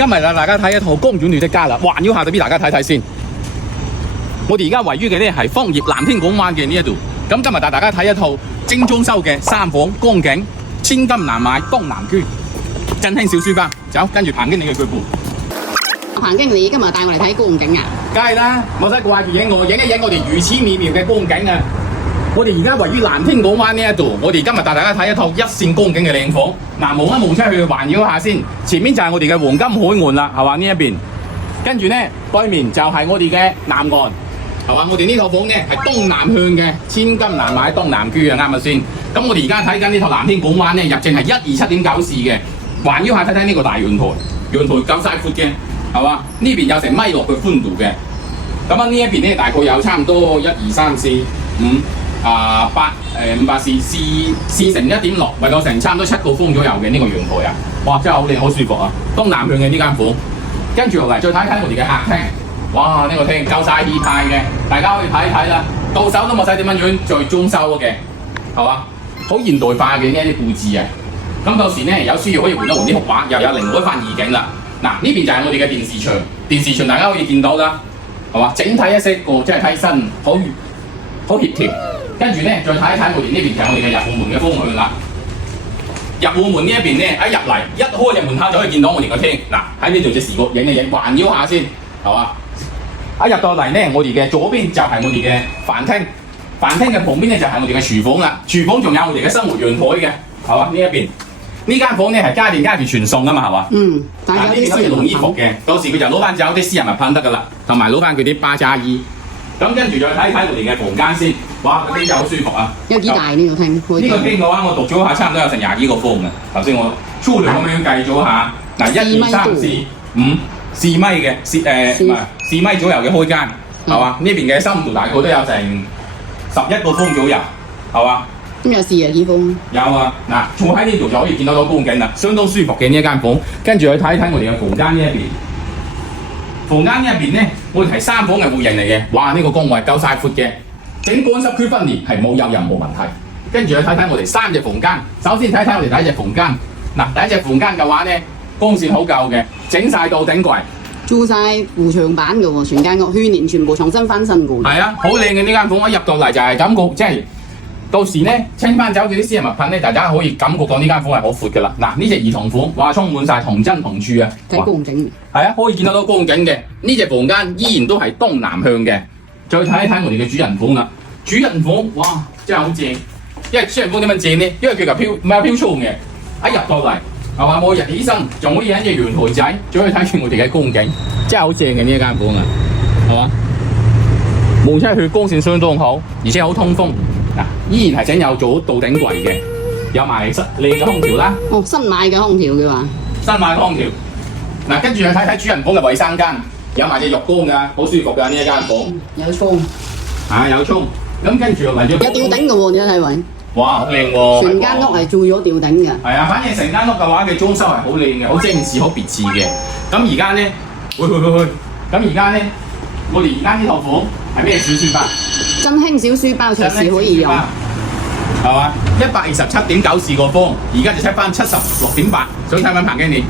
今日大家睇一套公園裏的家啦，環繞下就俾大家睇睇先。我哋而家位於嘅呢係楓葉藍天港灣嘅呢一度。咁今日帶大家睇一套精裝修嘅3房公景，千金難買東南區，振興小書包。走，跟住彭經理嘅腳步。彭經理今日帶我嚟睇公景啊！梗係啦，冇使掛住影我，影一影我哋如此美妙嘅公景啊！我哋而家位於藍天港灣呢一度，我哋今日帶大家睇一套一線公景嘅靚房。嗱，無一無車去環繞下先，前面就係我哋嘅黃金海岸啦，係嘛呢一邊。跟住呢，對面就係我哋嘅南岸，係嘛？我哋呢套房呢係東南向嘅，千金難買東南區啊，啱咪先？咁我哋而家睇緊呢套藍天港灣呢，入證係127.9視嘅，環繞下睇睇呢個大陽台，陽台夠晒闊嘅，係嘛？呢邊有成米落嘅寬度嘅，咁啊呢一邊呢大概有差唔多1、2、3、4、5。500視成1.6，為到成差唔多7個方左右嘅呢個陽台啊！哇，真係好靚，好舒服啊！東南向嘅呢間房，跟住落嚟再睇睇我哋嘅客廳，哇！呢個廳夠晒氣派嘅，大家可以睇睇啦。到手都冇使點樣樣再裝修嘅，係嘛？好現代化嘅呢一啲佈置啊！咁到時呢，有需要可以換一換啲幅畫，又有另外一番意境啦。嗱，呢邊就係我哋嘅電視牆，電視牆大家可以見到啦，係嘛？整體一色個即係睇身好協調。跟住呢，再睇一睇我哋呢邊就係我哋嘅入戶門嘅方向啦。入戶門呢一邊呢，一入嚟一開入門口就可以見到我哋個廳。嗱，喺呢度隻視覺影一影，環繞下先，係嘛？一入到嚟呢，我哋嘅左邊就係我哋嘅飯廳，飯廳嘅旁邊呢，就係我哋嘅廚房啦。廚房仲有我哋嘅生活陽台嘅，係嘛？呢一邊呢間房呢係家電家具全送噶嘛，係嘛？嗯，但係呢邊可以晾衣服嘅，到時佢就攞翻走啲私人物品得噶啦，同埋攞翻佢啲巴扎衣。咁跟住再睇睇我哋嘅房間先，哇！個廳就好舒服啊！有幾大呢個廳？呢個廳嘅話，我讀咗下，差唔多有成20幾個方嘅。頭先我粗略咁樣計咗下，嗱1、2、3、4、5、4米嘅4米左右嘅開間，係嘛？呢邊嘅深度大概都有成11個方左右，係嘛？咁有40幾方？有啊，嗱，坐喺呢度就可以見到公景啦，相當舒服嘅呢一間房。跟住去睇睇我哋嘅房間呢一邊。房間呢一邊呢，我哋係3房嘅戶型嚟嘅，哇！呢個崗位夠晒闊嘅，整乾濕區分裂係冇任何問題。跟住去睇睇我哋3隻房間，首先睇睇我哋第一隻房間。嗱，第一隻房間嘅話呢，光線好夠嘅，整晒到頂櫃，做晒護牆板嘅喎，全間屋去年全部重新翻新過。係啊，好靚嘅呢間房，一入到嚟就係感覺即係。到時呢，清翻走佢啲私人物品呢，大家可以感覺到呢間房係好闊嘅啦。嗱，呢隻兒童房，哇，充滿晒童真童趣啊！睇公景。係啊，可以見到公景嘅。呢隻房間依然都係東南向嘅。再睇一睇我哋嘅主人房啦。主人房，哇，真係好正。因為主人房點樣正呢？因為佢唔係飄窗嘅，一入到嚟係嘛，我入起身仲可以喺隻陽台仔，仲可以睇住我哋嘅公景，真係好正嘅呢一間房啊，係嘛？望出去光線相當好，而且好通風。嗱，依然係整有做到頂櫃嘅，有埋靚嘅空調啦。哦，新買嘅空調嘅話，新買空調。嗱，跟住去睇睇主人房嘅衞生間，有埋隻浴缸㗎，好舒服㗎呢一間房。有窗。有窗。咁跟住落嚟有吊頂嘅喎，你睇位。哇，好靚喎！全間屋係做咗吊頂嘅。係啊，反正成間屋嘅話嘅裝修係好靚嘅，好精緻，好別緻嘅。咁而家呢，咁而家呢，我哋而家呢套房係咩小書包？振興小書包隨時可以用，係嘛？127.9視個方，而家就出翻76.8，想睇唔睇彭經理？